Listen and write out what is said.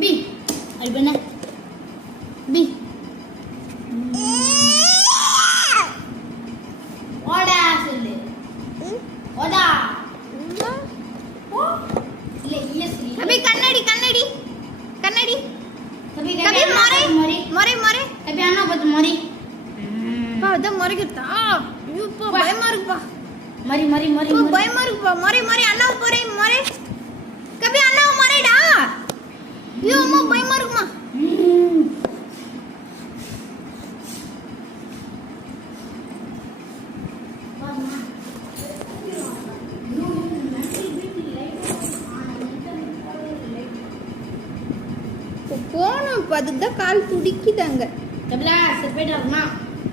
B அது பண்ண B ஓடா சொல்லு ஓடா இல்ல எஸ் அபி கண்ணாடி கண்ணாடி கண்ணாடி கபி கபி மொரை மொரை மொரை மொரை கபி அண்ணா பார்த்து மொரை பா அத மொரைக்குதா ஐயோ பா பயமா இருக்குப்பா மரி மரி மரி பா பயமா இருக்குப்பா மொரை மொரை அண்ணா போறே மொரை கபி அண்ணா மொரைடா ஐயோ அம்மா பயமா இருக்குமா போனோம் அதுக்கு தான் கால் துடிக்குதாங்க கபிலா செப்பேட் ஆகுமா